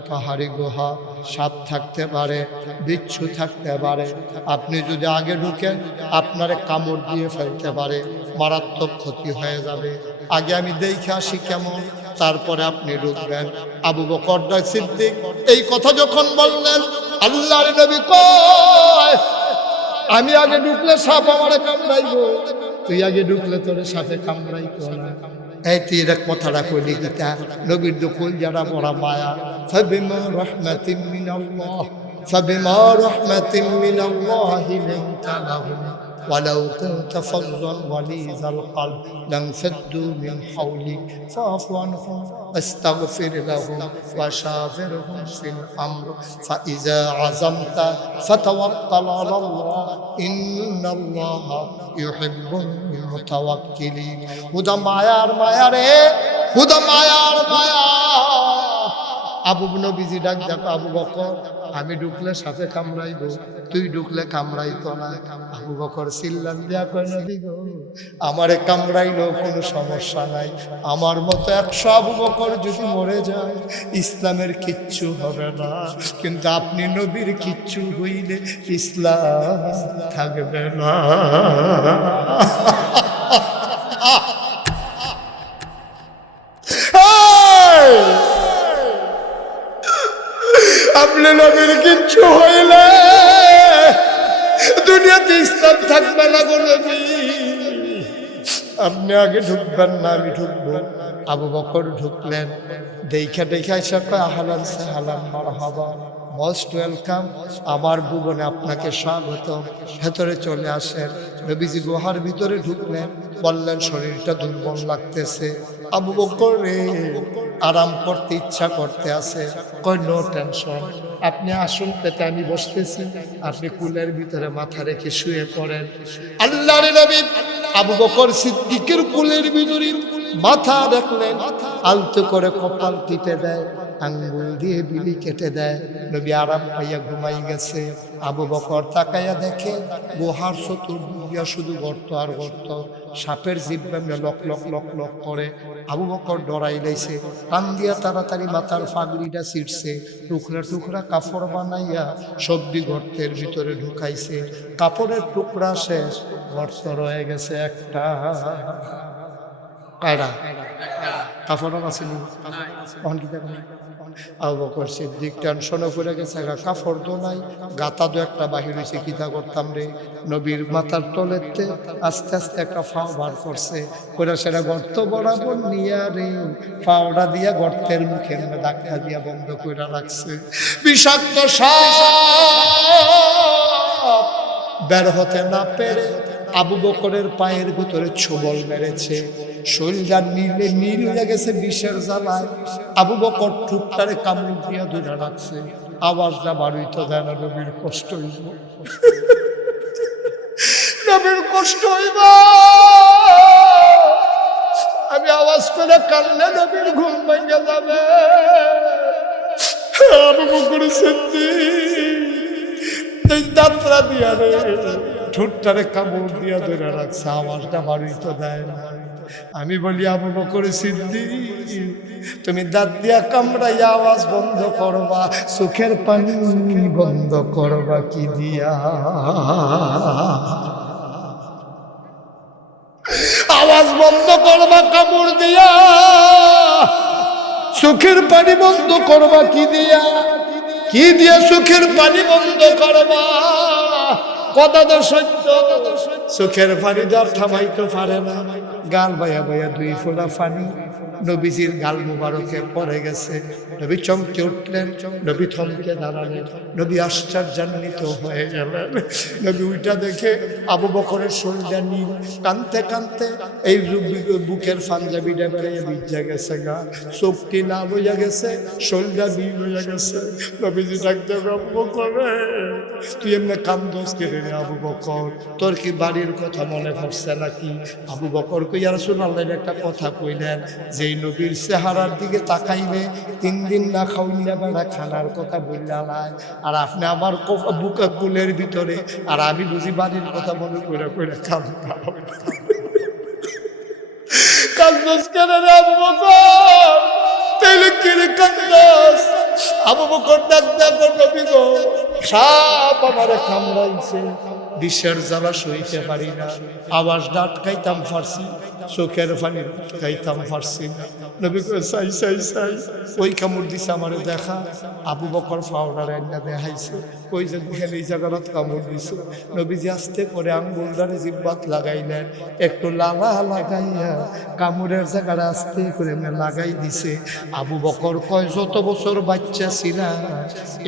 পাহাড়ি গুহা, সাপ থাকতে পারে, বিচ্ছু থাকতে পারে, আপনি যদি আগে ঢুকেন আপনারে কামড় দিয়ে ফেলতে পারে, মারাত্মক ক্ষতি হয়ে যাবে। আগে আমি দেখে আসি কেমন, তারপরে আপনি ঢুকবেন। আবু বকর সিদ্দিক এই কথা যখন বললেন, আল্লাহর নবী কয়, আমি আগে ঢুকলে সাপ আমারে কামড়াইবো, তুই আগে ঢুকলে তোরে সাপে কামড়াইতো না। এই তুই এর কথাটা কইলি কিতা? নবীর দুকুল যারা বড় মায়া। ফাবিমা রাহমাতিন মিনাল্লাহ ফাবিমা রাহমাতিন মিনাল্লাহি লিনতা লাহুম ওয়ালাউ কুনতা ফাযযান গালিযাল কলব লানফাদ্দু মিন হাওলিক ফাআফু আনহুম আস্তাগফির লাহুম ওয়াশাবিরহুম ফিল আমর ফাইযা আযামতা ফাতাওয়াক্কাল আলাল্লাহ ইন্নাল্লাহা ইউহিব্বুল মুতাওয়াক্কিলিন। হুদা মায়ার মায়া রে, হুদা মায়ার মায়া। আবু নবীজি ডাক দেখো, আবু বকর, আমি ঢুকলে সাথে কামড়াইব, তুই ঢুকলে কামড়াইতো না। আবু বকর চিল্লান দিয়া কয়, নবী গো, আমারে কামড়াইলো কোনো সমস্যা নাই, আমার মতো 100 আবু বকর যদি মরে যায় ইসলামের কিচ্ছু হবে না, কিন্তু আপনি নবীর কিচ্ছু হইলে ইসলাম থাকবে না। আপনি নবীর কিচ্ছু হইলে দুনিয়াতে ইসলাম থাকবে না গো নবী। আপনি আগে ঢুকবেন না, আমি ঢুকবো। আবু বকর ঢুকলেন, দেখা এসে কয়, আহলান সাহলান মারহাবা, মোস্ট ওয়েলকাম, আমার ভুবনে আপনাকে স্বাগত, ভেতরে চলে আসেন। নবীজি গুহার ভিতরে ঢুকলেন, বললেন শরীরটা দুর্বল লাগতেছে। আবু বকর রে, আরাম করতে ইচ্ছা করতে আছে। কই নো টেনশন, আপনি আসুন পেতে আমি বসতেছি, আপনি কুলের ভিতরে মাথা রেখে শুয়ে পড়েন। আল্লাহর নবী আবু বকর সিদ্দিকের কুলের ভিতরে মাথা রাখলেন, আলতো করে কপাল টিপে দেয়, আঙ্গুল দিয়ে বিলি কেটে দেয়। নবী আরাম পাইয়া ঘুমাই গেছে। আবু বকর তাকাইয়া দেখে গুহার চতুর্দিকে শুধু গর্ত আর গর্ত, সাপের জিহ্বা লক লক লক লক করে। আবু বকর ডরাই লাইছে, টান দিয়া তাড়াতাড়ি মাথার ফাগড়িটা ছিটছে, টুকরা টুকরা কাপড় বানাইয়া সবজি গর্তের ভিতরে ঢুকাইছে। কাপড়ের টুকরা শেষ, গর্ত রয়ে গেছে একটা। কায়রা কাপড় আছে নি? আবু বকর সিদ্দিক টেনশনে পড়ে গেছে, কাপড় তো নাই, গাতা দু একটা বাহির হয়েছে, কিতা করতাম রে। নবীর মাথার তলেতে আস্তে আস্তে একটা ফাও বার করছে, করে সেটা গর্ত বরাবর নিয়ে রে ফাওটা দিয়া গর্তের মুখে ধাক্কা দিয়া বন্ধ করে রাখছে। বিষাক্ত সাপ বের হতে না পেরে আবু বকরের পায়ের ভিতরে ছোবল মেরেছে, শরীরটা নীল হয়ে গেছে বিষের জ্বালায়। আবু বকর ঠুকটারে কামড় দিয়া ধরে রাখছে। আওয়াজটা বাড়িতে দেয় না, নবীর কষ্ট হইব, নবীর কষ্ট হইব। আমি আওয়াজ করে কানলে নবীর ঘুম ভেঙে যাবে। আবু বকর সিদ্দিক দাঁতরা দিয়া রে ঠোঁটটারে কামড় দিয়া ধরে রাখছে, আওয়াজটা বাড়িতে দেয় না। আমি বলি আবু বকর সিদ্দিক তুমি দাঁত দিয়া কামড়াইয়া আওয়াজ বন্ধ করবা, চোখের পানি বন্ধ করবা কি দিয়া? আওয়াজ বন্ধ করবা কামড় দিয়া, চোখের পানি বন্ধ করবা কি দিয়া? কি দিয়া চোখের পানি বন্ধ করবা? কথা তো সত্য, চোখের পানি যার থামাইতে পারে না। গাল বাইয়া বাইয়া দুই ফোঁটা পানি নবীজির গাল মুবারকে পড়ে গেছে। নবী চমকে উঠলেন, নবী থমকে দাঁড়ালেন, নবী আশ্চর্যান্বিত হয়ে গেলেন। নবী উইটা দেখে আবু বকরের শরীরটা নীল, কানতে কানতে এই বুকের পাঞ্জাবিটা বেড়ে ভিজা গেছে, গা চোখটি লাল হইয়া গেছে, শরীরটা নীল হইয়া গেছে। নবীজি ডাকতে আবু বকর তুই এমনি কান্দোস কেটে রে আবু বকর, তোর কি বাড়ির কথা মনে পড়ছে নাকি? আবু বকর কইয়া রাসূলুল্লাহ একটা কথা কইলেন, যেই নবীর চেহারার দিকে তাকাইলে 3 দিন না খাওয়াইলে বেড়া খানার কথা বললা নাই, আর আপনি আমার বুকা কুলের ভিতরে, আর আমি বুঝি বাড়ির কথা মনে করে করে কান্দাম। কান্দোস কেটে রে আবু বকর, তাইলে কি রে কান্দোস? আবু বকর ডাক দেন, নবী গো সাপ আমারে কামড়াইছে, বিষের জ্বালা সইতে পারি না, আওয়াজটা আটকাইতাম পারছি, চোখের পানি আটকাইতাম পারছি না। নবী কই চাই চাই চাই ওই কামড় দিছে আমারে দেখা। আবু বকর পাউডার এনে দেখাইছে, ওই যে দেখেন এই জায়গাটা কামড় দিছে। নবীজি আস্তে করে আঙ্গুলটারে জিব্বাত লাগাইলেন, একটু লালা লাগাইয়া কামড়ের জায়গাটা আস্তে করে লাগাই দিছে। আবু বকর কয় যত বছর বাচ্চা ছিলাম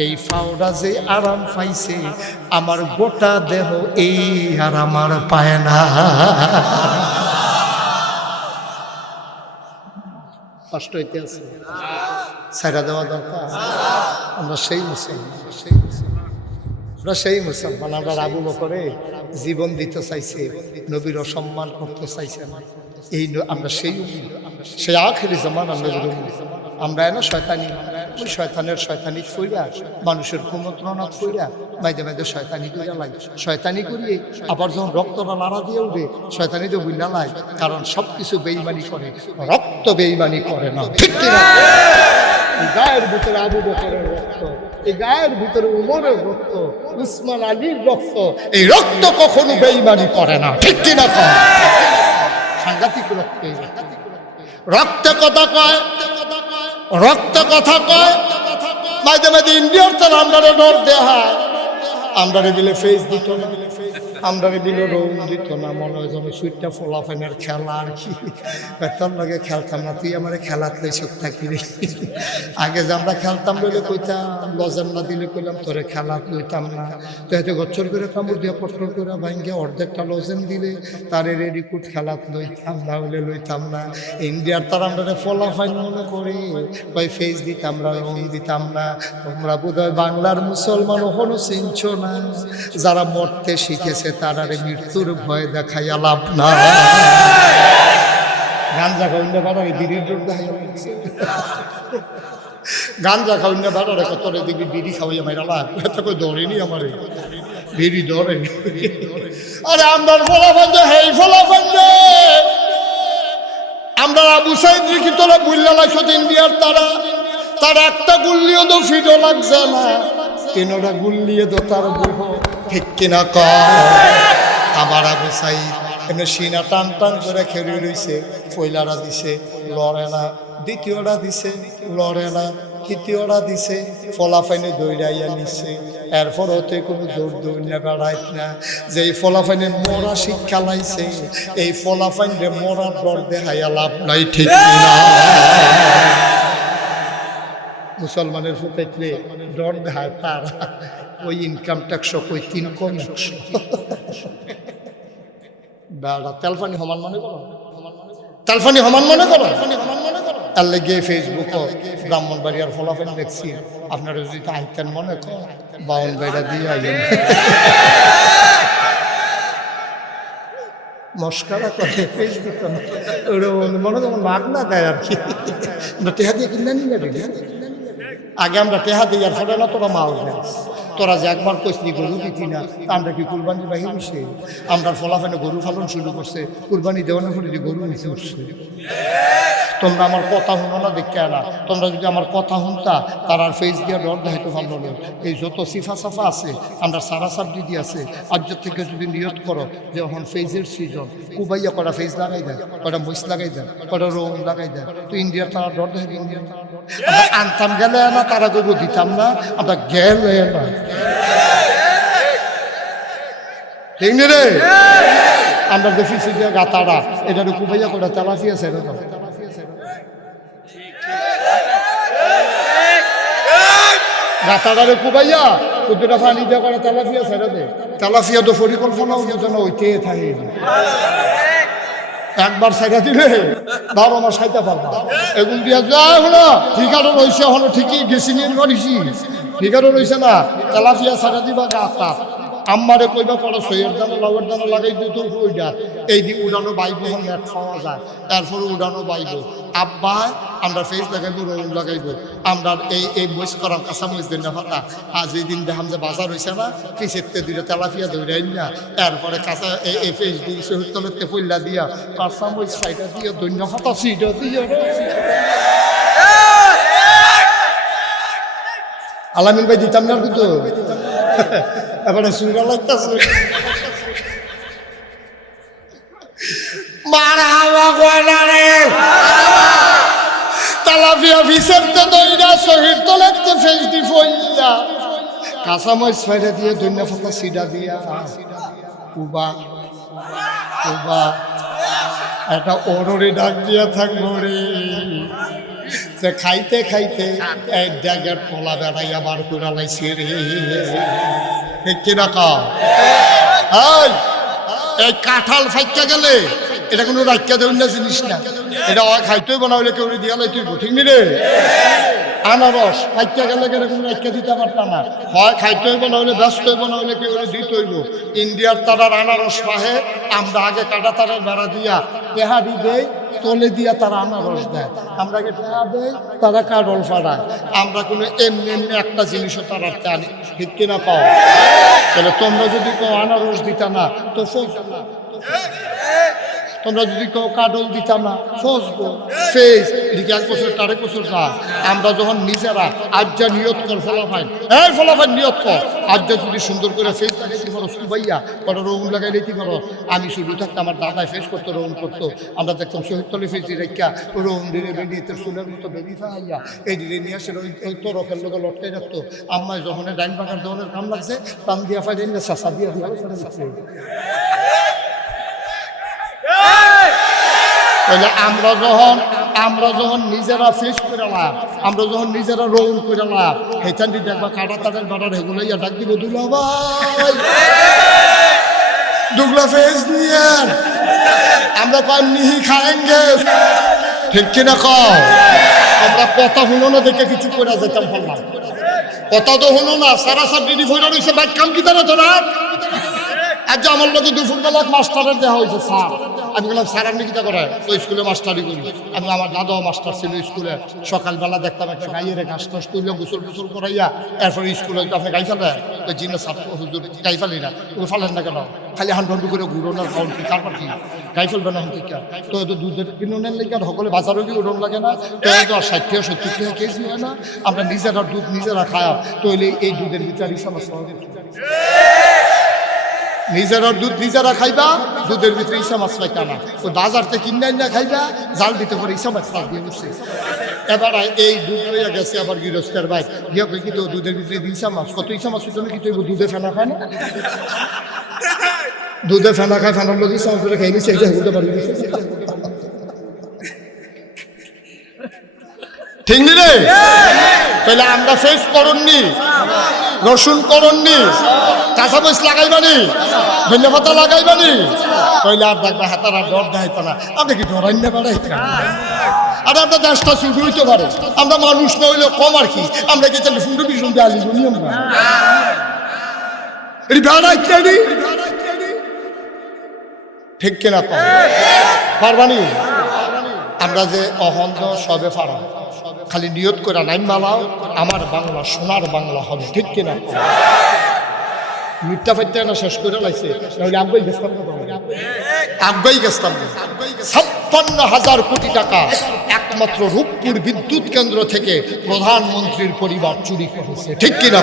এই পাউডার যে আরাম পাইছে, আমার গোটা দেহ এই আর আমার পায় না। কষ্ট হইতে আছে, ছাইড়া দেওয়া দরকার। আমরা সেই মুসলমান, আমরা সেই মুসলমান। আমরা আবু বকরে জীবন দিতে চাইছে, নবীর অসম্মান করতে চাইছে না। এই আমরা সেই আখেরি জামানার নবীর উম্মত। আমরা না শয়তানি, ওই শয়তানের শয়তানি কইরা মানুষের কুমন্ত্রণাত কইরা বাইদে বাইদে শয়তানি কইরা লাগে, শয়তানি করিয়ে আবার যখন রক্তটা লাড়া দিয়ে উঠে শয়তানি তো বুঝলা লাগে, কারণ সব কিছু বেঈমানি করে, রক্ত বেঈমানি করে না, ঠিক কিনা? এই গায়ের ভিতরে আবু বকরের রক্ত, এই গায়ের ভিতরে উমরের রক্ত, উসমান আলীর রক্ত, এই রক্ত কখনো বেঈমানি করে না, ঠিক কিনা? সাংঘাতিক রক্ত, রক্তে কথা কয়, রক্ত কথা কয়। মাঝে মাঝে ইন্ডিয়ার তো আমরারে ডর দেয়, আমরারে দিলে ফেস দিত না, আমরারে দিলে রোম দিত না, মনে হয় যেন সুইটটা ফোলাফেনের খেলা আর কি। তোর লগে খেলতাম না, তুই আমার খেলাত লইছক থাকি রে। আগে যে আমরা খেলতাম বলে কইতাম, লজেন না দিলে কইলাম তোরে খেলাত লইতাম না। তো হয়তো গচ্ছর করে কামড় দিয়ে কষ্ট করে ভাঙ্গে অর্ধেকটা লজেন দিলে তারে রেডিকুট খেলাত লইতাম না, হইলে লইতাম না। ইন্ডিয়ার তার আমরা ফলাফাইন মনে করি, কই ফেস দিতাম না, রং দিতাম না। তোমরা বোধহয় বাংলার মুসলমান ওখানে চিনছ না, যারা মরতে শিখেছে তারারে মৃত্যুর ভয় দেখাইয়া লাভ না। গাঞ্জা খাওয়াইলে বাড়ারে বিড়ির ডোর দেখাইয়া লাগছে, গাঞ্জা খাওয়াইলে বাড়ারে কতরে দেখবি বিড়ি খাওয়াইয়া মাইরা লাভ, এত করে ধরেনি আমারে বিড়ি ধরেনি। আরে আমরা ফলাফল হেই ফলাফল আমরা আবু সাইদ কি তোরা বুল্লা লাগছো ইন্ডিয়ার, তারা একটা গুল্লিও তো ফিটও লাগছে না, তিনোটা গুল্লিয়ে তো তার বুহ, ঠিক কিনা কয়? আমার আবু সাইদ এমনি সিনা টান টান করে খেলে রয়েছে, পয়লারা দিছে লড়ে না, দ্বিতীয়টা দিছে লড়ে না, তৃতীয়টা দিছে ফলাফাইনে দৌড়াইয়া নিচ্ছে। এরপর হতে কোনো দৌড় দৌড়িয়া বেড়াইত না, যে এই ফলাফাইনে মরা শিক্ষা লাইছে, এই ফলাফাইনে মরার ডর দেখাইয়া লাভ নাই, ঠিক কিনা? মুসলমানের ফুটাইলে ডর দেখায় তারা, ওই ইনকাম ট্যাক্স কই 3 কম 100 বেড়া তেলফানি সমান মনে করো, তেলফানি সমান মনে করো, তার লেগে ফেসবুক ব্রাহ্মণবাড়িয়ার ফলাফল দেখছি আপনারা যদি আইতেন মনে করেন বাউন বাইরা দিয়ে আইন মস্কারা করে ফেসবুক মনে যেমন মাগ না দেয় আর কি টেহা দিয়ে কিনে নিয়ে আগে আমরা টেহা দিই আর ফলে না তোরা মাল দেয় তোরা যে একবার কইসনি গরু দিতি না আমরা কি কুরবানি বাহির হইছে আমরা ফলাফেনে গরু পালন শুরু করছে কুরবানি দেওয়ানো করে যে গরু নিচে উঠছে তোমরা আমার কথা শুনো না দেখতে না তোমরা যদি আমার কথা শুনতা তার আর ফেস দিয়ে ডর দেখাইতে ভালো না এই যত সিফা সাফা আছে আমরা সারা সাবজি আছে আজ থেকে যদি নিয়ত করো যে এখন ফেজের সিজন কুবাইয়া কটা ফেস লাগাই দেয় কটা মহিষ লাগাই দেয় কটা রং লাগাই দেয় তো ইন্ডিয়ার তারা ডর দেখে ইন্ডিয়ার আমরা আনতাম গেলে না তারা গরু দিতাম না আমরা গেলে না ঠিক নি রে আমরা দেখেছি যে গাতারা এটা কুবাইয়া কটা চালাচি আছে এরকম গাতারে কুবাইয়া কুদুরা পানি দিয়ে করে তেলাপিয়া ছেড়ে দে তেলাপিয়া তো পরিকল্পনা যেন ওইতে থাকে একবার ছেড়ে দিলে 12 মাস খাইতে পারবা এগুলো দিয়া যায় হলো ঠিকারও রয়েছে হলো ঠিকই গেছি নিয়ে করেছি ঠিকারও রয়েছে না তেলাপিয়া ছেড়ে দিবা গাতা আমারে কইবা পড়া সইয়ের দানা লাউয়ের দানা লাগাই দিত ওইটা এই দিন উড়ানো বাইব নেট খাওয়া যায় তারপরে উড়ানো বাইব আব্বা আমরা ফেস লাগাইবো রঙ লাগাইবো আমরা এই বইস করাম কাঁচা মরিচ দিন না ফাটা আজ এই দিন দেখাম যে বাজার হয়েছে না পিছেরতে দিলে তেলাপিয়া ধরে না তারপরে কাঁচা এই ফেস দিয়ে শহীদতলেতে পইলা দিয়া কাঁচা মরিচ সাইডা দিয়ে দৈন্য ফাটা সিটা দিয়ে আলামিন ভাই দিতাম না কিন্তু এবারে সুন্দর লাগতেছে মারহাবা গোয়ালারে তালাফিয়া ভিসেরতে দইরা শহীদ তোলেতে ফেসদি ফইলা কাঁচামরিচ ফাইরা দিয়ে দৈন্য ফাটা সিডা দিয়া উবা উবা একটা ওররে ডাক দিয়া থাকবো রে যে খাইতে খাইতে এক জায়গার পোলা বেড়াই আবার কুড়ালাইছে রে কিরকম এই কাঁঠাল ফাইকা গেলে এটা কোনো রাখা দেবেন না জিনিস না এটা খাইতেই বানাইলে কেউ দিয়া লাই তুই ঠিক নি রে আনারস ফাইকা গেলে কেন কোনো রাখা দিতে পারতাম না হয় খাইতেই বানাইলে ব্যস্তই বানাইলে কেউ দিতে হইব ইন্ডিয়ার তারার আনারস পাহে আমরা আগে কাটা তারের বেড়া দিয়া পেহাড়ি দেই তলে দিয়া তারা আনারস দেয় আমরা আগে টেহা দেই তারা কাডল ফাড়ায় আমরা কোনো এমনি এমনি একটা জিনিসও তারা টানি ঠিক কিনা পাও তাহলে তোমরা যদি কেউ আনারস দিতা না তো তোমরা যদি কেউ কাডল দিতাম না ফসবো ফেস এদিকে 1 বছর 4 বছর না আমরা যখন নিজেরা আজ যা নিয়ত কর ফলাফাইন এই ফলাফাইন নিয়ত কর আজ যা যদি সুন্দর করে ফেস লাগাইতে পারো ভাইয়া কটা রঙ লাগাই দিতে পারো আমি শুধু থাকতাম আমার দাদায় ফেস করতো রঙ করতো আমরা দেখতাম শহীদতলে ফেস রেখা রঙ দিলে বেরিয়ে তোর চুলের মতো বেরিয়ে ফাইয়া এই দিলে নিয়ে আসে ওই তো রকের লোক লটকাই রাখতো আম্মায় যখন ডাইন পাকার ধরনের কাম লাগছে টান দিয়া ফাইলে চাষা দিয়া আমরা যখন নিজেরা ফেস করে লাভ আমরা যখন নিজেরা রোল করে লাভ হেঁচান দিতে একবার কাটা তাদের বাটার হেগুলো ইয়া ডাক দিব দুলা ভাই দুগলা ফেস নিয়ে আমরা কয় নিহি খাएंगे ঠিক কিনা কও আমরা কথা শুনো না দেখে কিছু করে যেতাম ফেললাম কথা তো শুনো না সারা সাবডিডি ফোন রইছে বাইক কাম কি তারা তোরা আজ আমার লোকে দুপুরবেলা মাস্টারের দেওয়া হয়েছে স্যার আমি বললাম স্যার আপনি কিটা করে ওই স্কুলে মাস্টারি করি আমি আমার দাদাও মাস্টার ছিল স্কুলে সকালবেলা দেখতাম একটা গাইয়ের ঘাস টাস তুললে গোসল গোসল করাইয়া এরপরে স্কুলে আপনি গাই ফেলে ওই জিনে ছাত্র হুজুর গাই ফেলি না ওই ফেলেন না কেন খালি হান্ডু করে ঘুরো না খাওয়ান কি তারপর কি গাই ফেলবে না ঠিক তো দুধের কিনুনের লেগে সকলে বাজারও কি উড়ন লাগে না তো 60 থেকে 70 টাকা কেজি হয় না আমরা নিজেরা দুধ নিজেরা খাওয়া তো এই দুধের ভিতরে সমস্যা নিজেরা দুধ নিজেরা খাইবা দুধের ভিতরে ইসা মাছ পাইতা না ওই বাজার থেকে কিনে না খাইবা জাল দিতে পারে ইসা মাছ দিয়ে উঠছে এবার এই দুধ লইয়া গেছে আবার গৃহস্থের ভাই গিয়া কই কি তো দুধের ভিতরে ইসা মাছ কত ইসা মাছ জন্য কি তুই দুধে ফেনা খায় না দুধে ফেনা খায় ফেনার লোক ইসা মাছ খাই নিছে এটা হতে পারি ঠিক নি রে তাহলে আমরা ফেস করুননি রসুন করুননি কাঁচামরিচ লাগাইবানি ধন্যবাদ লাগাইবানি তাহলে আর দেখবা হাতারা ডর দেখাইতো না আপনি কি ডরাইন না বেড়াইতে আর আপনার দেশটা শুরু হইতে পারে, আমরা মানুষ না হইলে কম আর কি, আমরা কি চাইলে ফুন্ডু বিশুন দিয়ে আলি নিয়ম না ঠিক কিনা পারবানি? আমরা যে অহন্দ সবে পারা খালি নিয়ত করে নাই মালাও আমার বাংলা সোনার বাংলা হবে, ঠিক কিনা? মিথ্যা ফাইতে না শেষ করে লাইছে, আগ্রহী গেছিলাম, আগ্রহী গেছিলাম। 56,000 কোটি টাকা একমাত্র রূপপুর বিদ্যুৎ কেন্দ্র থেকে প্রধানমন্ত্রীর পরিবার চুরি করেছে, ঠিক কিনা?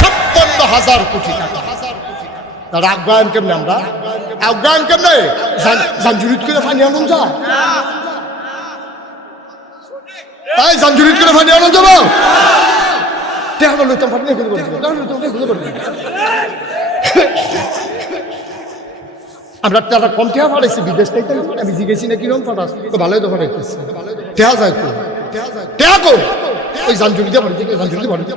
56,000 কোটি টাকা। তার আগ্রহায়ণ কেমনে? আমরা আগ্রহায়ণ কেমনে? জাঞ্জুরিত করে ফানি আনন্দ যায়, তাই জাঞ্জুরিত করে ফানি আনন্দ যাবো আমরা টাকা কম টেহা ফাটাইছি বিদেশ থেকে, আমি জিজ্ঞেসি না কিরকম ফাটাস, তো ভালোই তো ফাটাইতেছে, টেহা যায় তো টেহা কো ওই জাঞ্জুরিতে ফাটাইছে, জাঞ্জুরিতে ফাটাইছে